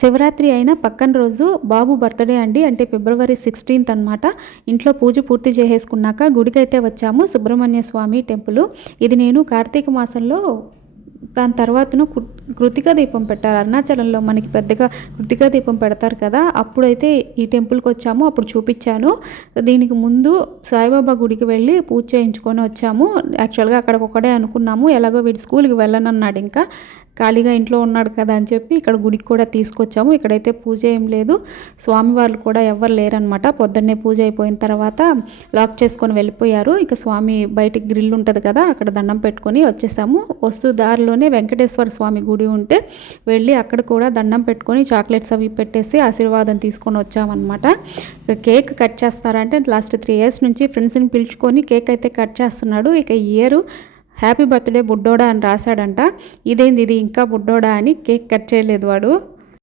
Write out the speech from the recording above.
శివరాత్రి అయిన పక్కన రోజు బాబు బర్త్డే అండి. అంటే ఫిబ్రవరి 16th అనమాట. ఇంట్లో పూజ పూర్తి చేసేసుకున్నాక గుడికైతే వచ్చాము. సుబ్రహ్మణ్య స్వామి టెంపుల్. ఇది నేను కార్తీక మాసంలో దాని తర్వాతను కృతికా దీపం పెట్టారు. అరుణాచలంలో మనకి పెద్దగా కృతికా దీపం పెడతారు కదా, అప్పుడైతే ఈ టెంపుల్కి వచ్చాము. అప్పుడు చూపించాను. దీనికి ముందు సాయిబాబా గుడికి వెళ్ళి పూజ చేయించుకొని వచ్చాము. యాక్చువల్గా అక్కడికి ఒకడే అనుకున్నాము. ఎలాగో వీడి స్కూల్కి వెళ్ళనన్నాడు, ఇంకా ఖాళీగా ఇంట్లో ఉన్నాడు కదా అని చెప్పి ఇక్కడ గుడికి కూడా తీసుకొచ్చాము. ఇక్కడైతే పూజ ఏం లేదు, స్వామివార్లు కూడా ఎవ్వరు లేరనమాట. పొద్దున్నే పూజ అయిపోయిన తర్వాత లాక్ చేసుకొని వెళ్ళిపోయారు. ఇక స్వామి బయటికి గ్రిల్ ఉంటుంది కదా, అక్కడ దండం పెట్టుకొని వచ్చేసాము. వస్తూ దారిలోనే వెంకటేశ్వర స్వామి గుడి ఉంటే వెళ్ళి అక్కడ కూడా దండం పెట్టుకొని చాక్లెట్స్ అవి పెట్టేసి ఆశీర్వాదం తీసుకొని వచ్చామన్నమాట. ఇక కేక్ కట్ చేస్తారంటే లాస్ట్ 3 years నుంచి ఫ్రెండ్స్ని పిలుచుకొని కేక్ అయితే కట్ చేస్తున్నాడు. ఇక ఇయర్ హ్యాపీ బర్త్డే బుడ్డోడా అని రాశాడంట. ఇదేంది ఇది ఇంకా బుడ్డోడా అని కేక్ కట్ చేయలేదు వాడు.